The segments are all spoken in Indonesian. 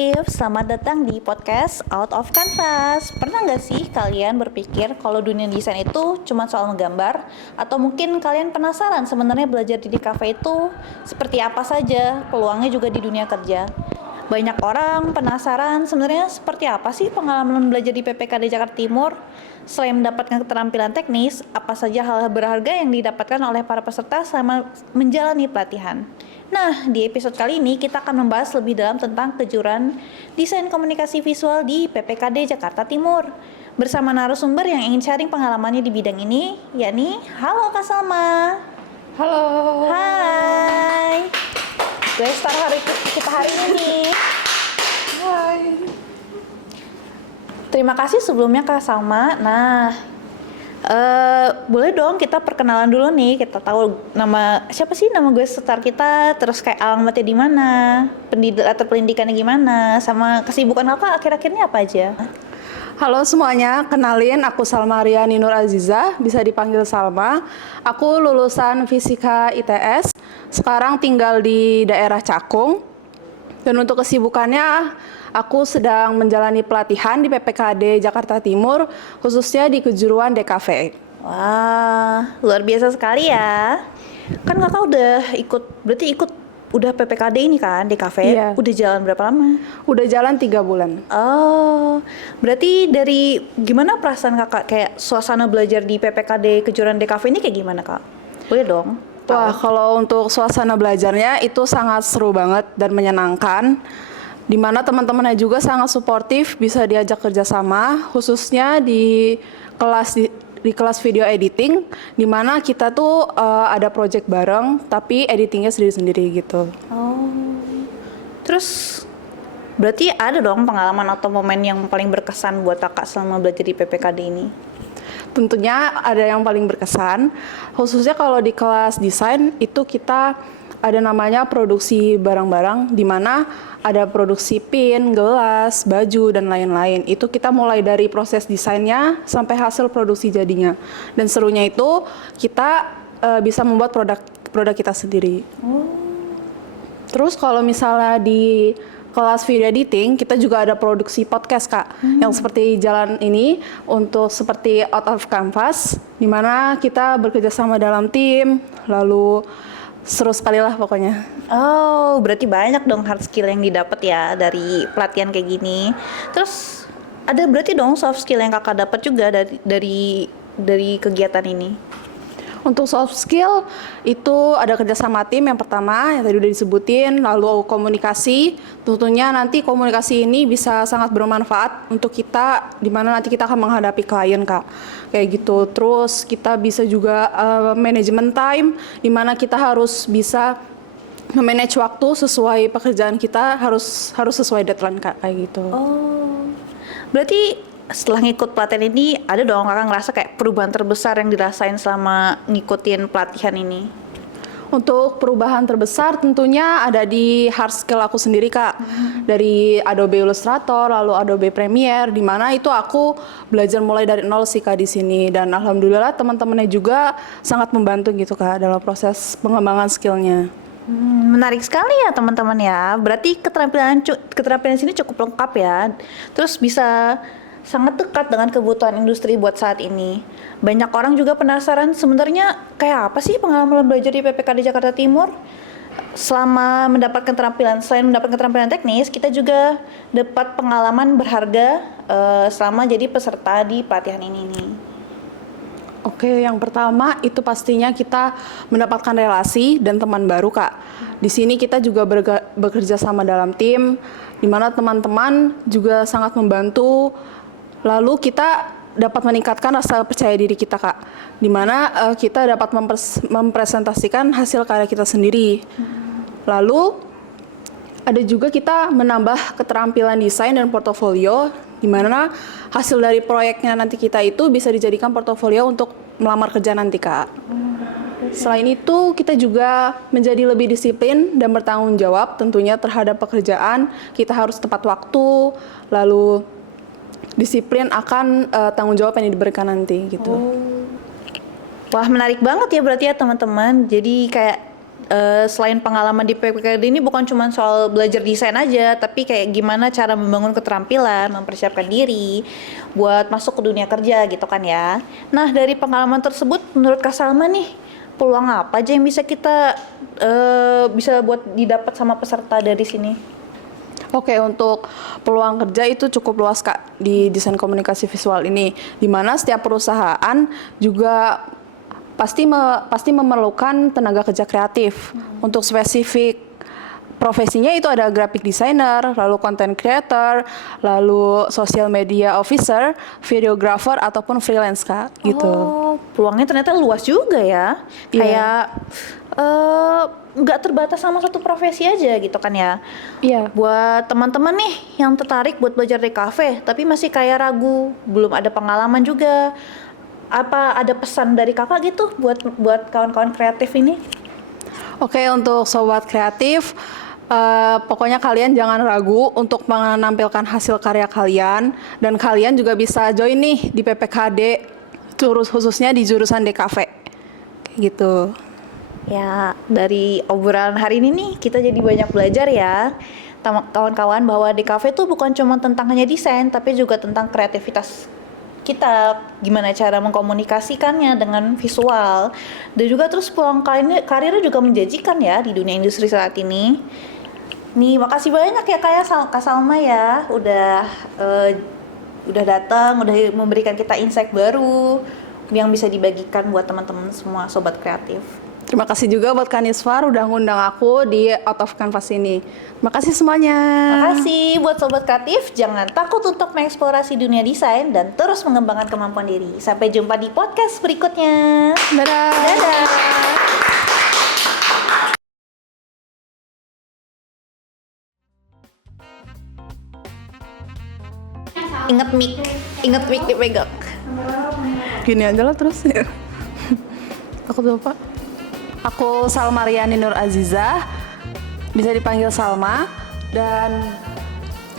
kreatif, selamat datang di podcast Out of Canvas. Pernah nggak sih kalian berpikir kalau dunia desain itu cuma soal menggambar? Atau mungkin kalian penasaran sebenarnya belajar di cafe itu seperti apa saja, peluangnya juga di dunia kerja? Banyak orang penasaran sebenarnya seperti apa sih pengalaman belajar di PPKD Jakarta Timur? Selain mendapatkan keterampilan teknis, apa saja hal berharga yang didapatkan oleh para peserta selama menjalani pelatihan? Nah, di episode kali ini kita akan membahas lebih dalam tentang kejuruan Desain Komunikasi Visual di PPKD Jakarta Timur. Bersama narasumber yang ingin sharing pengalamannya di bidang ini, yakni halo Kak Salma. Halo. Hai. Gue start kita hari ini nih. Hai. Terima kasih sebelumnya Kak Salma. Nah, boleh dong kita perkenalan dulu nih. Kita tahu siapa sih nama gue setar kita, terus kayak alamatnya di mana, pendidikannya gimana, sama kesibukan kakak akhir-akhir ini apa aja? Halo semuanya, kenalin aku Salma Riani Nur Aziza, bisa dipanggil Salma. Aku lulusan Fisika ITS, sekarang tinggal di daerah Cakung. Dan untuk kesibukannya, aku sedang menjalani pelatihan di PPKD Jakarta Timur, khususnya di kejuruan DKV. Wah, luar biasa sekali ya. Kan kakak berarti ikut udah PPKD ini kan, DKV? Iya. Udah jalan berapa lama? Udah jalan 3 bulan. Oh, berarti dari gimana perasaan kakak kayak suasana belajar di PPKD kejuruan DKV ini kayak gimana kak? Boleh dong? Wah, kalau untuk suasana belajarnya itu sangat seru banget dan menyenangkan. Di mana teman-temannya juga sangat suportif, bisa diajak kerjasama, khususnya di kelas video editing, di mana kita tuh ada project bareng, tapi editingnya sendiri-sendiri gitu. Oh, terus berarti ada dong pengalaman atau momen yang paling berkesan buat kakak selama belajar di PPKD ini? Tentunya ada yang paling berkesan, khususnya kalau di kelas desain itu kita ada namanya produksi barang-barang, di mana ada produksi pin, gelas, baju, dan lain-lain. Itu kita mulai dari proses desainnya sampai hasil produksi jadinya. Dan serunya itu kita bisa membuat produk kita sendiri. Terus kalau misalnya di kelas video editing, kita juga ada produksi podcast Kak, yang seperti jalan ini untuk seperti Out of Canvas, di mana kita bekerja sama dalam tim, lalu seru sekali lah pokoknya. Oh, berarti banyak dong hard skill yang didapat ya dari pelatihan kayak gini. Terus ada berarti dong soft skill yang kakak dapat juga dari kegiatan ini. Untuk soft skill itu ada kerjasama tim yang pertama yang tadi udah disebutin, lalu komunikasi. Tentunya nanti komunikasi ini bisa sangat bermanfaat untuk kita, di mana nanti kita akan menghadapi klien Kak, kayak gitu. Terus kita bisa juga manajemen time, di mana kita harus bisa memanage waktu sesuai pekerjaan kita, harus sesuai deadline Kak, kayak gitu. Oh, berarti setelah ngikut pelatihan ini ada dong kakak ngerasa kayak perubahan terbesar yang dirasain selama ngikutin pelatihan ini? Untuk perubahan terbesar tentunya ada di hard skill aku sendiri Kak, dari Adobe Illustrator lalu Adobe Premiere, di mana itu aku belajar mulai dari nol sih Kak di sini, dan alhamdulillah teman-temannya juga sangat membantu gitu Kak dalam proses pengembangan skillnya. Menarik sekali ya teman-teman ya. Berarti keterampilan sini cukup lengkap ya. Terus bisa sangat dekat dengan kebutuhan industri buat saat ini. Banyak orang juga penasaran sebenarnya kayak apa sih pengalaman belajar di PPKD Jakarta Timur? Selain mendapatkan keterampilan teknis, kita juga dapat pengalaman berharga selama jadi peserta di pelatihan ini nih. Oke, yang pertama itu pastinya kita mendapatkan relasi dan teman baru Kak. Di sini kita juga bekerja sama dalam tim, di mana teman-teman juga sangat membantu. Lalu kita dapat meningkatkan rasa percaya diri kita Kak, di mana kita dapat mempresentasikan hasil karya kita sendiri. Lalu ada juga kita menambah keterampilan desain dan portofolio, di mana hasil dari proyeknya nanti kita itu bisa dijadikan portofolio untuk melamar kerja nanti Kak. Selain itu kita juga menjadi lebih disiplin dan bertanggung jawab tentunya terhadap pekerjaan. Kita harus tepat waktu, lalu disiplin akan tanggung jawab yang diberikan nanti gitu. Wah, menarik banget ya berarti ya teman-teman. Jadi kayak selain pengalaman di PPKD ini bukan cuma soal belajar desain aja, tapi kayak gimana cara membangun keterampilan, mempersiapkan diri buat masuk ke dunia kerja gitu kan ya. Nah, dari pengalaman tersebut menurut Kak Salma nih, peluang apa aja yang bisa kita bisa buat didapat sama peserta dari sini? Oke, untuk peluang kerja itu cukup luas Kak di desain komunikasi visual ini, di mana setiap perusahaan juga pasti memerlukan tenaga kerja kreatif. Untuk spesifik profesinya itu ada graphic designer, lalu content creator, lalu social media officer, videographer ataupun freelance Kak, gitu. Oh, peluangnya ternyata luas juga ya. Iya. Kayak nggak terbatas sama satu profesi aja gitu kan ya. Iya. Buat teman-teman nih yang tertarik buat belajar di kafe, tapi masih kayak ragu, belum ada pengalaman juga. Apa ada pesan dari kakak gitu buat kawan-kawan kreatif ini? Oke, untuk sobat kreatif, pokoknya kalian jangan ragu untuk menampilkan hasil karya kalian, dan kalian juga bisa join nih di PPKD, khususnya di jurusan DKV, kayak gitu. Ya, dari obrolan hari ini nih kita jadi banyak belajar ya, kawan-kawan, bahwa di kafe tuh bukan cuma tentang hanya desain, tapi juga tentang kreativitas kita, gimana cara mengkomunikasikannya dengan visual, dan juga terus peluang karirnya juga menjanjikan ya di dunia industri saat ini. Nih, makasih banyak ya Kak Salma ya, udah datang, udah memberikan kita insight baru yang bisa dibagikan buat teman-teman semua sobat kreatif. Terima kasih juga buat Kanisfar udah ngundang aku di Out of Canvas ini. Terima kasih semuanya. Makasih buat sobat kreatif, jangan takut untuk mengeksplorasi dunia desain dan terus mengembangkan kemampuan diri. Sampai jumpa di podcast berikutnya. Dadah. Dadah. Ingat mic dipegang. Gini aja lah terus. Aku lupa. Aku Salma Riani Nur Aziza, bisa dipanggil Salma, dan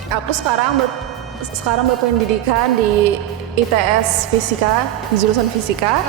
aku sekarang berpendidikan di ITS Fisika, di jurusan Fisika.